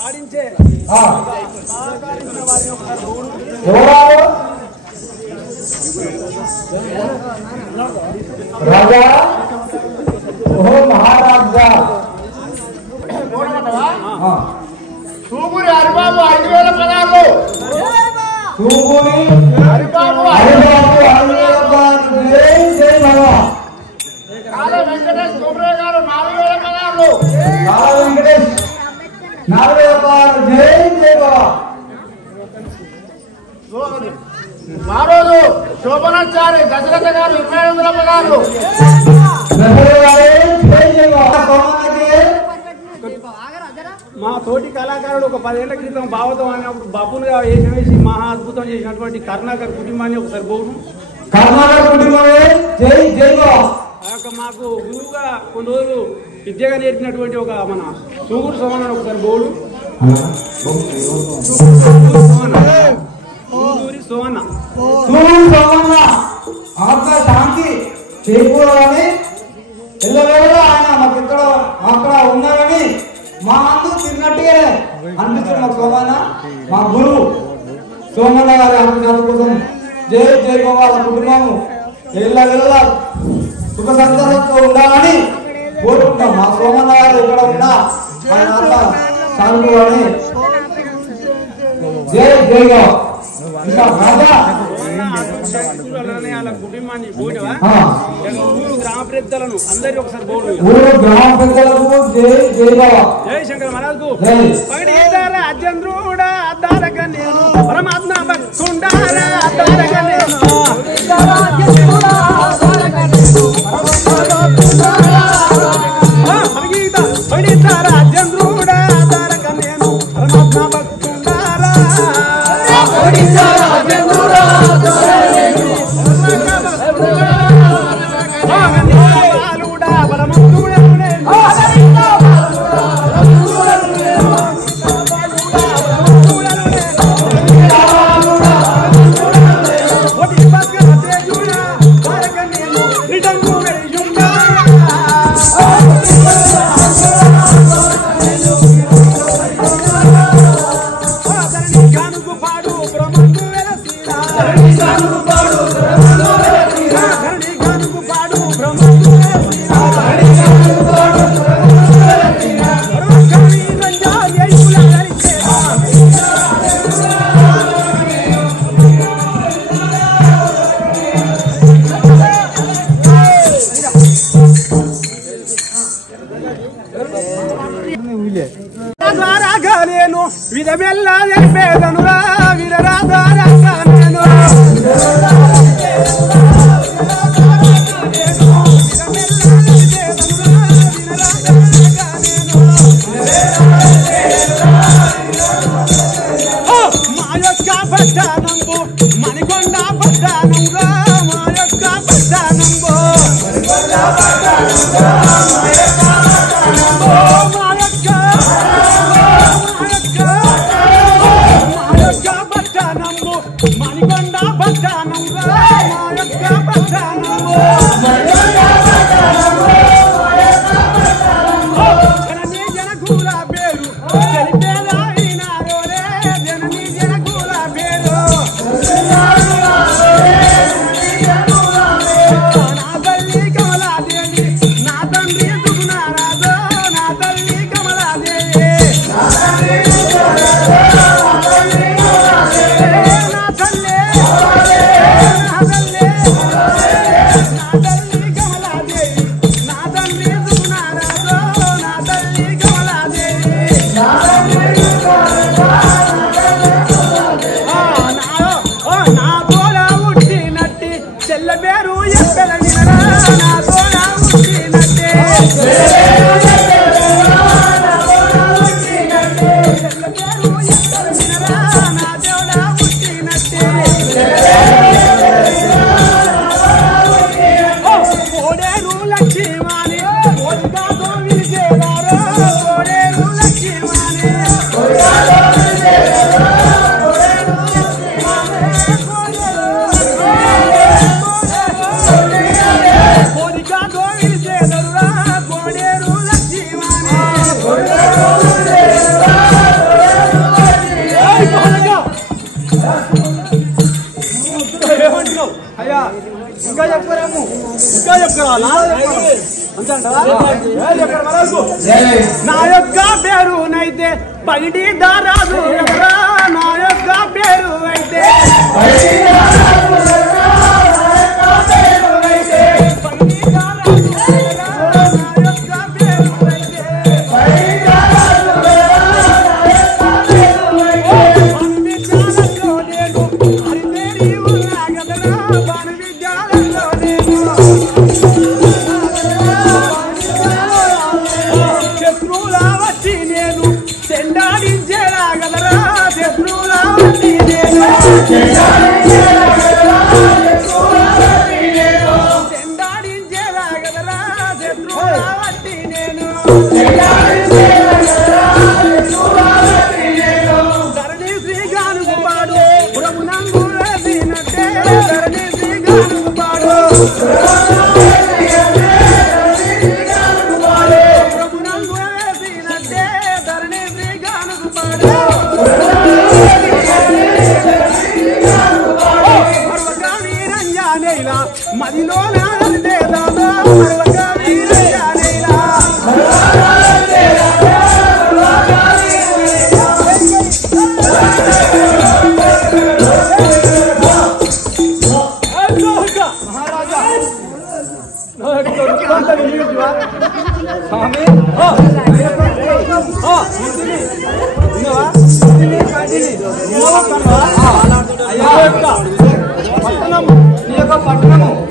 పాడించే రాజా ఓ మహారాజా తూగురి హరిబాబు 5,000 పదాలు తూగురి హరిబాబు 5,000 పదాలు జై జై బాబా కాళ వెంకటేష్ తూగురే గారు 4,000 పదాలు కాళ వెంకటేష్ 4,000 పదాలు జై జై బాబా మారోజు శోభనాచారి దశరథ గారు 2,500 పదాలు మా తోటి కళాకారుడు ఒక 10 ఏళ్ల క్రితం భావతం అనేప్పుడు బాపులుగా వేషం వేసి మహా అద్భుతం చేసినటువంటి కరుణాకర్ కుటుంబాన్ని ఒకసారి పోను కర్ణాటక కుటుంబమే జై జై బాబా ఆ యొక్క మాకు గురువుగా కొన్ని రోజులు విద్యగా నేర్పినటువంటి ఒక మన సూగురు సోమన్న ఒకసారి పోడు సూగురి సోమన్న ఆత్మ శాంతి చేకూరాలని ఎల్లవేళ ఆయన మాకు ఇక్కడ అక్కడ ఉన్నారని మా అందు తిన్నట్టుగా అనిపిస్తుంది మాకు సోమన్న మా గురువు సోమన్న గారి ఆత్మశాంతి కోసం జై జై బాబా కుటుంబము ఎల్లవేళ సుఖ సంతోషంతో ఉండాలని కోరుకుంటాం మా సోమన్న గారు ఇక్కడ ఉన్నా ఆయన ఆత్మ శాంతి అని జై జై బాబా ఇంకా రాజా కుటుంబాన్ని పోయినవా ఊరు గ్రామ పెద్దలను అందరి ఒకసారి పోడు ఊరు గ్రామ పెద్దలకు జై జై బాబా జై శంకర మహారాజు రాజేంద్రుడా దారక నేను పరమాత్మ భక్తుండారా దారక నేను రాజేంద్రుడా దారక నేను పరమాత్మ భక్తుండారా విధమెల్లా జరిపేదనురా వీరరాధారా నేను మా యొక్క పట్టానంబు మణికొండ పట్టానంబు మా యొక్క పట్టానంబు మణికొండ పట్టానంబు మా యొక్క పట్టానంబు జననీ జనకూల పేరు తెలిపేదాయినారో రే జననీ జనకూల పేరు నా తల్లి కమలాదేవి నా తండ్రి దుగునారాజు నా తల్లి కమలాదేవి నా యొక్క పేరునైతే బయటి దారాదు నా యొక్క పేరు అయితే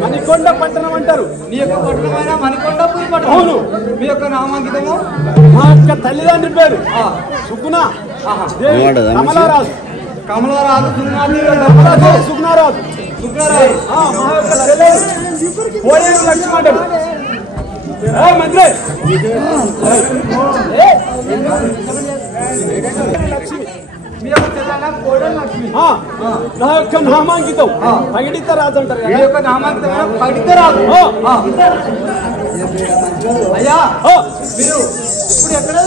మణికొండ పట్టణం అంటారు. నీ యొక్క పట్టణమైన మణికొండపురి పట్టణం. అవును. మీ యొక్క నామాంకితము? మా యొక్క తల్లిదండ్రి పేరు సుగుణ కమలారాజు. కమలారాజు సుగుణారాజు. మా యొక్క పోయేరు లక్ష్మి అంటారు. మంత్రి నా యొక్క నామాంకితం పగిడిత రాజు అంటారు. మీ యొక్క నామాంకితం పగిడిత రాజు. అయ్యా మీరు ఇప్పుడు ఎక్కడ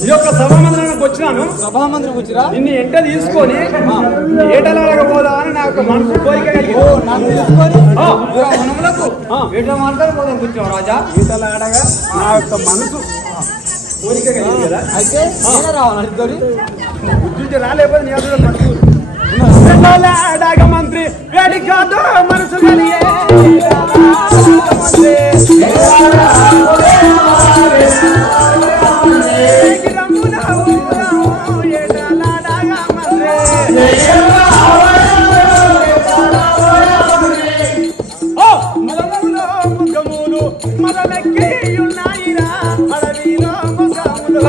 ఈ యొక్క సభామందిరానికి వచ్చినాను. సభామందిరం వచ్చినా నిన్ను ఎంట తీసుకొని ఏటలాడకపోదా అని నా యొక్క మనసు కోరిక కలిగి నన్ను తీసుకొని వనములకు ఏట మార్గాలు పోదాం కూర్చోం రాజా. ఈటలాడగా నా యొక్క మనసు కోరిక కలిగింది కదా. అయితే రావాలి బుద్ధి రాలేకపోతే నీ అసలు పట్టుకున్నాడాగ మంత్రి వేడి కాదు మనసు కలిగే ముఖములు మదలెక్కి ఉన్నాయిరా అడవిలో ముఖములు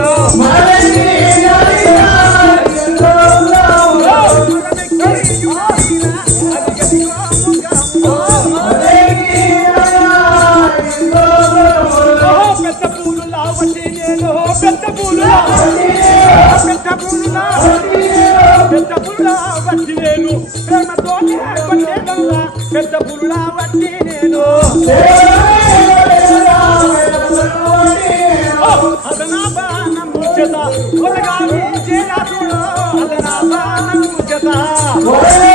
పెద్ద పుల్లా వట్టి నేను ప్రేమతో పెద్ద పుల్లా వట్టి నేను అదనా బాణం ముచ్చత కొలగా చేరా చూడు అదనా బాణం ముచ్చత కొలగా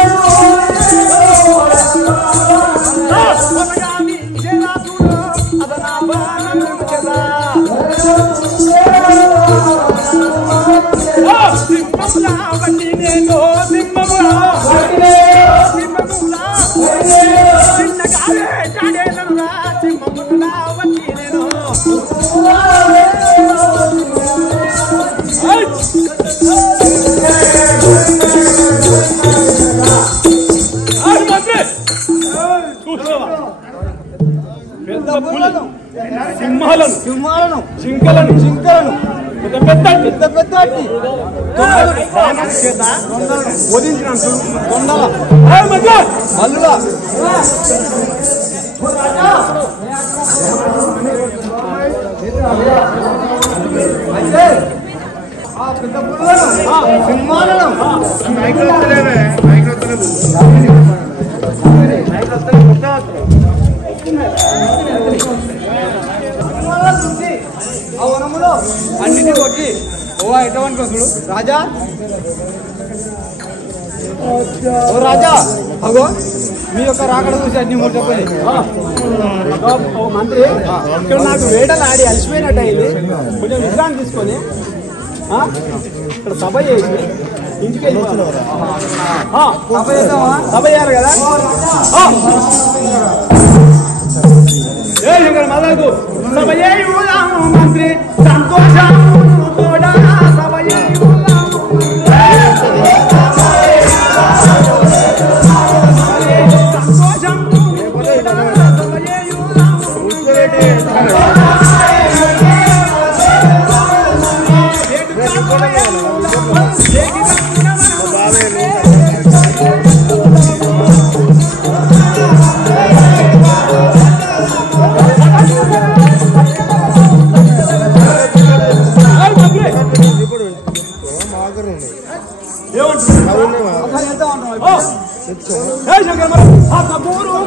చేరా చూడు అదనా బాణం ముచ్చత సింహములా వట్టి నేను సింహములా చిన్నగానే చాడేనరా సింహములా వట్టి నేను పెద్ద పులను సింహాలను జింకలను పెద్ద పెద్ద వదిలించినాను తొందల మల్లులా సింహాలను ఆ వనములో అన్నిటి కొట్టి ఓ ఎటువంటి చూడు రాజా ఓ రాజా అగో మీ యొక్క రాకడ చూసి అన్ని ముట్టపోయి మంత్రి ఇక్కడ నాకు వేటలు ఆడి అలసిపోయినట్టు అయింది, కొంచెం విశ్రాంతి తీసుకొని ఇక్కడ సభ చేసి ఇంటికి వెళ్ళిపోతాను. సభ చేయాలి కదా. మదకు సభ చేయుదాము మంత్రి సంతోషము కూడా సభ చేయుదాము సంతోషం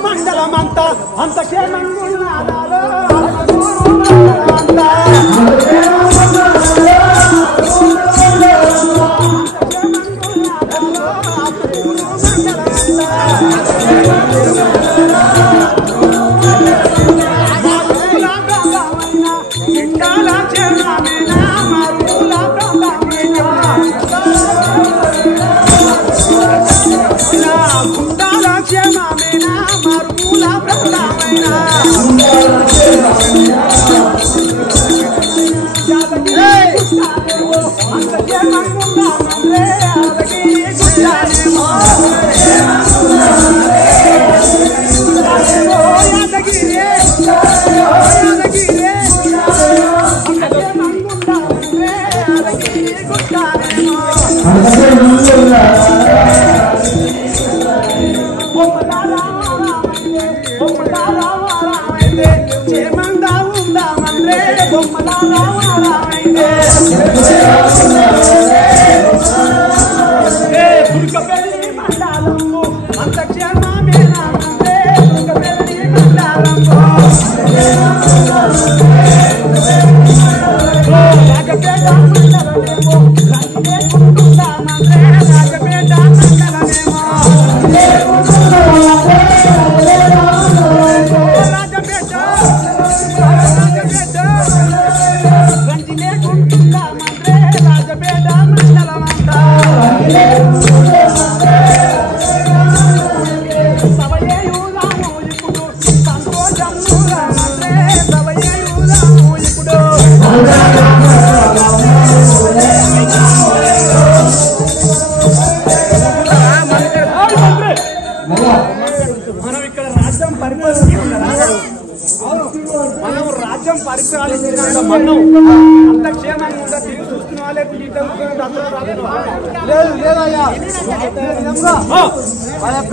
మండలమంతా అంత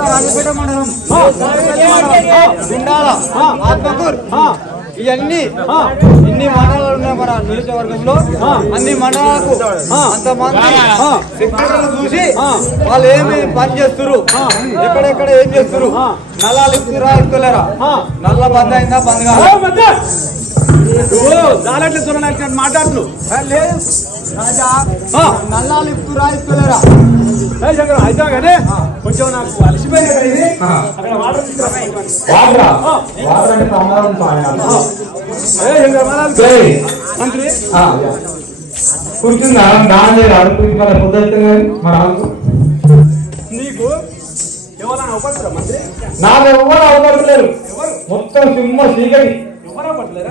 రాజపేట మండలం బిండాల ఆత్మకూర్ ఇవన్నీ ఇన్ని మండలాలు ఉన్నాయి మన నియోజకవర్గంలో. అన్ని మండలాలకు అంతమంది సెక్రటరీలు చూసి వాళ్ళు ఏమి పని చేస్తున్నారు, ఎక్కడెక్కడ ఏం చేస్తున్నారు, నల్లాలు ఇస్తురా ఇస్తలేరా, నల్ల బంద్ అయిందా బంద్ కాదా దాలట్లు చూడాలి మాట్లాడుతున్నావు లేదు రాజా, నల్లాలు ఇస్తురా ఇస్తలేరా అయితే కానీ కొంచెం నాకు అలసిపోయింది అక్కడ వాటర్ మంత్రి కూర్చుందా నీకు ఎవరైనా అవపడతారా మంత్రి? నాకు ఎవరు అవపడలేరు, మొత్తం సింహ చీకటి ఎవరు అవపడలేరా?